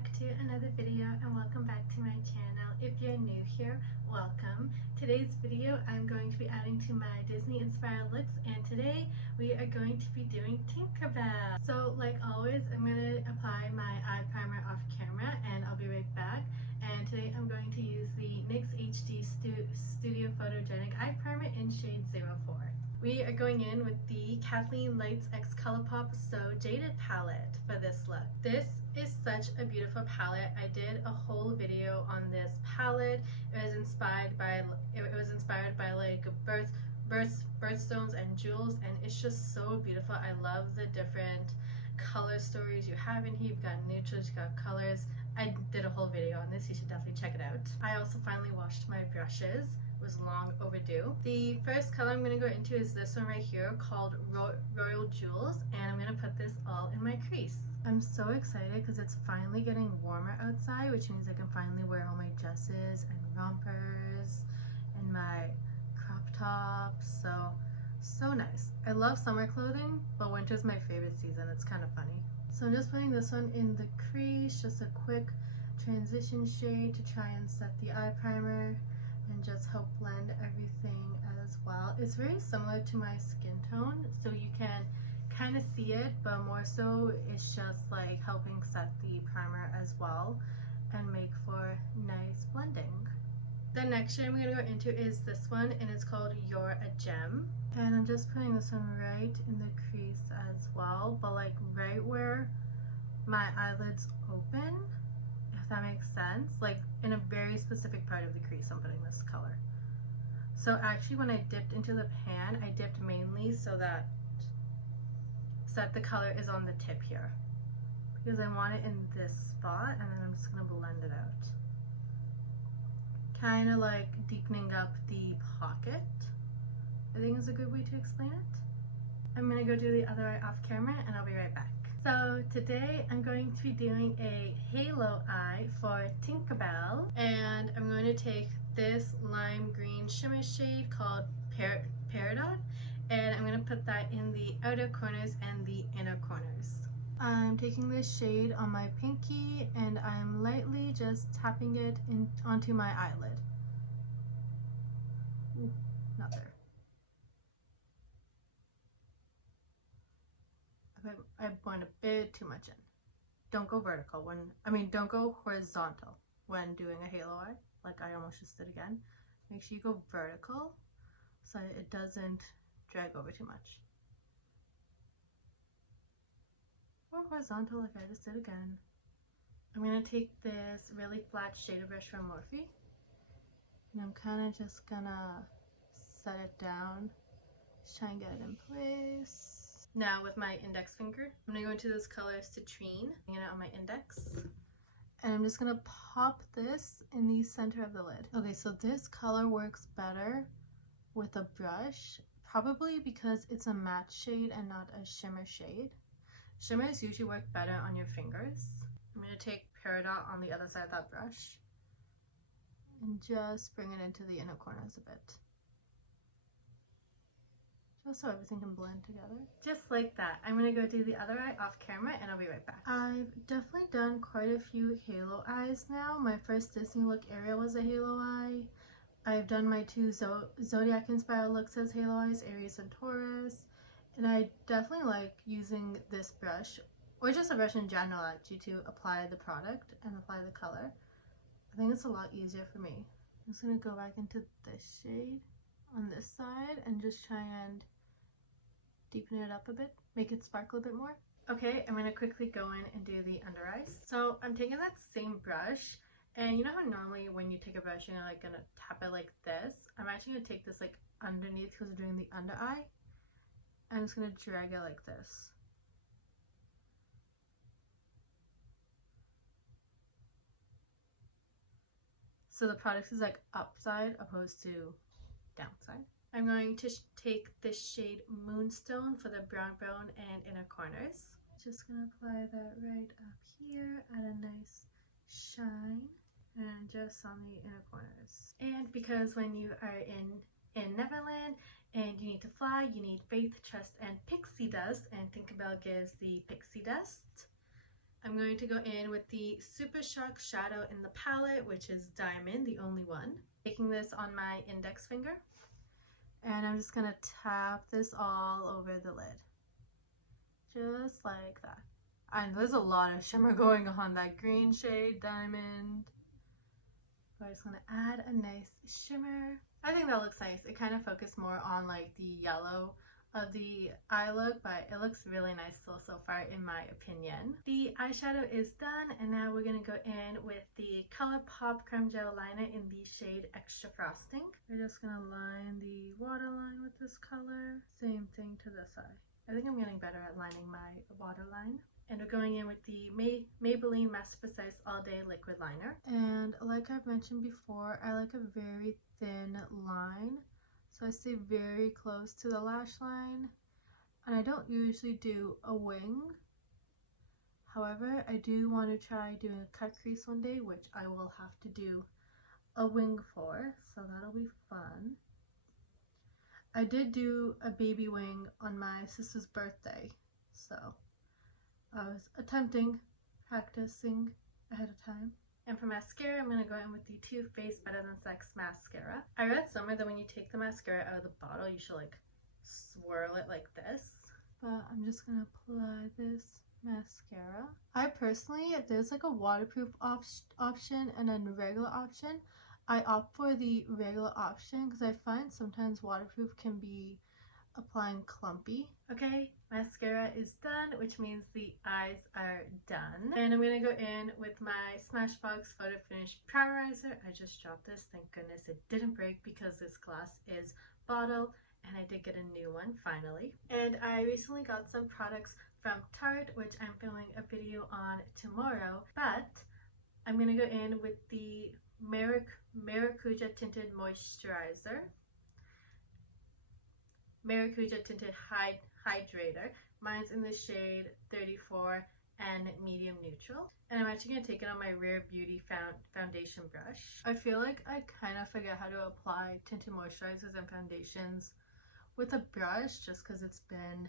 back to another video and welcome back to my channel. If you're new here, welcome. Today's video I'm going to be adding to my Disney inspired looks, and today we are going to be doing Tinkerbell. So like always, I'm going to apply my eye primer off camera and I'll be right back. And today I'm going to use the NYX HD Studio Photogenic Eye Primer in shade 04. We are going in with the KathleenLights x Colourpop So Jaded palette for this look. This is such a beautiful palette. I did a whole video on this palette. It was inspired by like birthstones and jewels, and it's just so beautiful. I love the different color stories you have in here. You've got neutrals, you've got colors. I did a whole video on this. You should definitely check it out. I also finally washed my brushes. Was long overdue. The first color I'm going to go into is this one right here called Royal Jewels, and I'm going to put this all in my crease. I'm so excited because it's finally getting warmer outside, which means I can finally wear all my dresses and rompers and my crop tops. So nice. I love summer clothing, but winter's my favorite season. It's kind of funny. So I'm just putting this one in the crease, just a quick transition shade to try and set the eye primer and just help blend everything as well. It's very similar to my skin tone, so you can kind of see it, but more so it's just like helping set the primer as well and make for nice blending. The next shade I'm going to go into is this one, and it's called You're a Gem. And I'm just putting this one right in the crease as well, but like right where my eyelids open, if that makes sense, like in a very specific part of the crease I'm putting this color. So actually when I dipped into the pan, I dipped mainly so that the color is on the tip here, because I want it in this spot, and then I'm just going to blend it out, kind of like deepening up the pocket. I think is a good way to explain it. I'm going to go do the other eye off camera and I'll be right back. So today I'm going to be doing a halo eye for Tinkerbell, and I'm going to take this lime green shimmer shade called Peridot, and I'm going to put that in the outer corners and the inner corners. I'm taking this shade on my pinky and I'm lightly just tapping it onto my eyelid. Ooh, not there. I went a bit too much in. Don't go vertical don't go horizontal when doing a halo eye. Like I almost just did again. Make sure you go vertical so it doesn't drag over too much. Or horizontal like I just did again. I'm going to take this really flat shader brush from Morphe, and I'm kind of just gonna set it down. Just try and get it in place. Now with my index finger, I'm going to go into those colors Citrine, hang it on my index, and I'm just going to pop this in the center of the lid. Okay, so this color works better with a brush, probably because it's a matte shade and not a shimmer shade. Shimmers usually work better on your fingers. I'm going to take Peridot on the other side of that brush and just bring it into the inner corners a bit. Just so everything can blend together. Just like that. I'm going to go do the other eye off camera and I'll be right back. I've definitely done quite a few halo eyes now. My first Disney look area was a halo eye. I've done my two Zodiac inspired looks as halo eyes, Aries and Taurus. And I definitely like using this brush, or just a brush in general actually, to apply the product and apply the color. I think it's a lot easier for me. I'm just going to go back into this shade on this side and just try and deepen it up a bit, make it sparkle a bit more. Okay, I'm going to quickly go in and do the under eyes. So I'm taking that same brush, and you know how normally when you take a brush you're like gonna tap it like this? I'm actually going to take this like underneath because we're doing the under eye. I'm just going to drag it like this. So the product is like upside opposed to downside. I'm going to take this shade Moonstone for the brown and inner corners. Just going to apply that right up here, add a nice shine, and just on the inner corners. And because when you are in Neverland and you need to fly, you need faith, trust, and pixie dust, and Tinkerbell gives the pixie dust. I'm going to go in with the Super Shock shadow in the palette, which is Diamond, the only one. Taking this on my index finger, and I'm just gonna tap this all over the lid. Just like that. And there's a lot of shimmer going on. That green shade, Diamond. I'm just gonna add a nice shimmer. I think that looks nice. It kind of focused more on like the yellow of the eye look, but it looks really nice still so far in my opinion. The eyeshadow is done, and now we're gonna go in with the Colourpop Creme Gel Liner in the shade Extra Frosting. We're just gonna line the waterline with this color. Same thing to this eye. I think I'm getting better at lining my waterline. And we're going in with the Maybelline Master Precise All Day Liquid Liner. And like I've mentioned before, I like a very thin line. So I stay very close to the lash line. And I don't usually do a wing. However, I do want to try doing a cut crease one day, which I will have to do a wing for. So that'll be fun. I did do a baby wing on my sister's birthday. So I was practicing ahead of time. And for mascara, I'm going to go in with the Too Faced Better Than Sex mascara. I read somewhere that when you take the mascara out of the bottle, you should like swirl it like this. But I'm just going to apply this mascara. I personally, if there's like a waterproof option and then a regular option, I opt for the regular option because I find sometimes waterproof can be applying clumpy. Okay, mascara is done, which means the eyes are done. And I'm going to go in with my Smashbox Photofinish Primerizer. I just dropped this. Thank goodness it didn't break because this glass is bottle, and I did get a new one finally. And I recently got some products from Tarte, which I'm filming a video on tomorrow, but I'm going to go in with the Maracuja Tinted Moisturizer. Maracuja Tinted Hydrator. Mine's in the shade 34 and medium neutral. And I'm actually going to take it on my Rare Beauty foundation brush. I feel like I kind of forget how to apply tinted moisturizers and foundations with a brush just because it's been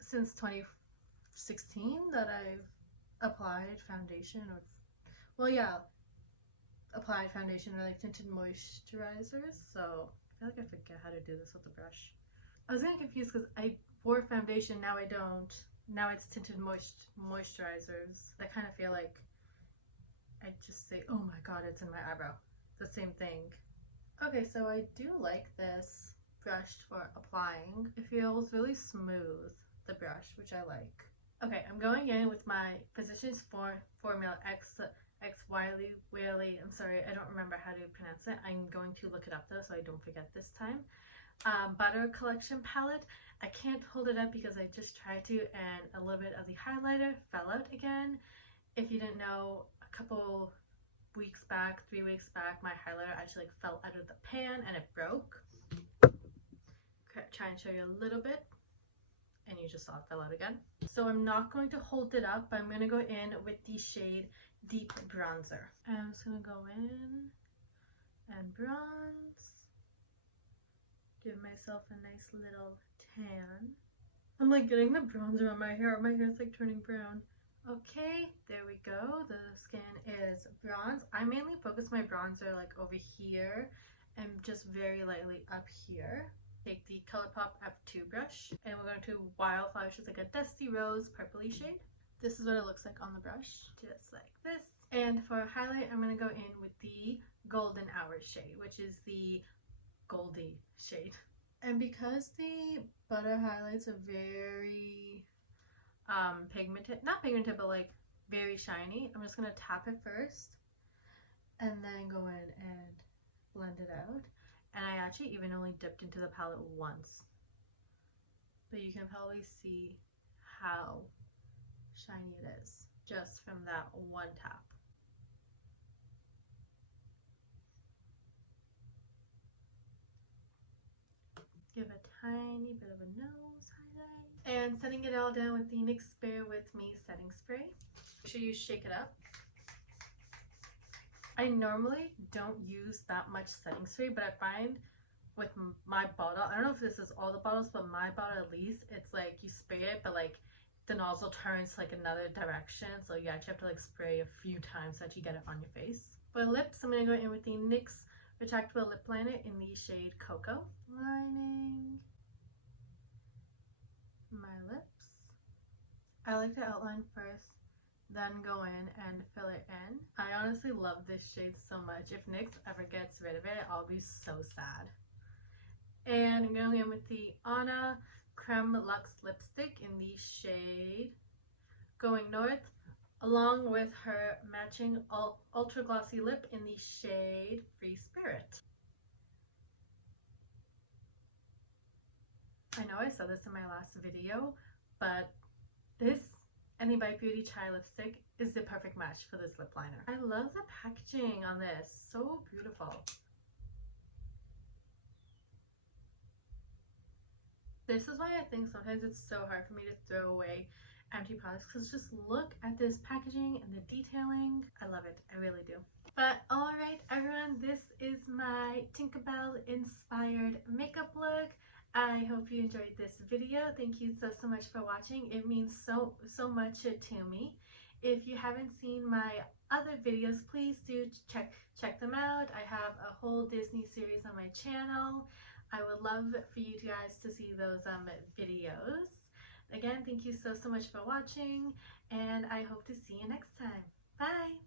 since 2016 that I've applied foundation or, well yeah, applied foundation or like tinted moisturizers, so I feel like I forget how to do this with the brush. I was getting confused because I wore foundation, now I don't. Now it's tinted moisturizers. I kind of feel like I just say, oh my god, it's in my eyebrow. The same thing. Okay, so I do like this brush for applying. It feels really smooth, the brush, which I like. Okay, I'm going in with my Physicians Formula X Weylie. I'm sorry, I don't remember how to pronounce it. I'm going to look it up though so I don't forget this time. Butter Collection palette. I can't hold it up because I just tried to and a little bit of the highlighter fell out again. If you didn't know, a couple weeks back, 3 weeks back, my highlighter actually like fell out of the pan and it broke. Okay, try and show you a little bit and you just saw it fell out again. So I'm not going to hold it up, but I'm going to go in with the shade Deep Bronzer. I'm just going to go in and bronze. Give myself a nice little tan. I'm like getting the bronzer on my hair. My hair's like turning brown. Okay, there we go. The skin is bronze. I mainly focus my bronzer like over here and just very lightly up here. Take the Colourpop F2 brush and we're going to Wildflower, which is like a dusty rose purpley shade. This is what it looks like on the brush, just like this. And for a highlight, I'm going to go in with the Golden Hour shade, which is the Goldie shade. And because the butter highlights are very pigmented, not pigmented, but like very shiny, I'm just going to tap it first and then go in and blend it out. And I actually even only dipped into the palette once, but you can probably see how shiny it is just from that one tap. Give a tiny bit of a nose highlight. And setting it all down with the NYX Bear With Me setting spray. Make sure you shake it up. I normally don't use that much setting spray, but I find with my bottle, I don't know if this is all the bottles, but my bottle at least, it's like you spray it, but like the nozzle turns like another direction, so you actually have to like spray a few times so that you get it on your face. For lips, I'm going to go in with the NYX Retractable Lip Liner in the shade Cocoa. Lining my lips. I like to outline first, then go in and fill it in. I honestly love this shade so much. If NYX ever gets rid of it, I'll be so sad. And I'm going in with the Anna Creme Luxe lipstick in the shade Going North, along with her matching ultra glossy lip in the shade Free Spirit. I know I said this in my last video, but this Any by Beauty Chai lipstick is the perfect match for this lip liner. I love the packaging on this, so beautiful. This is why I think sometimes it's so hard for me to throw away empty products, because just look at this packaging and the detailing. I love it, I really do. But alright everyone, this is my Tinkerbell inspired makeup look. I hope you enjoyed this video. Thank you so much for watching. It means so much to me. If you haven't seen my other videos, please do check them out. I have a whole Disney series on my channel. I would love for you guys to see those videos. Again, thank you so much for watching, and I hope to see you next time. Bye!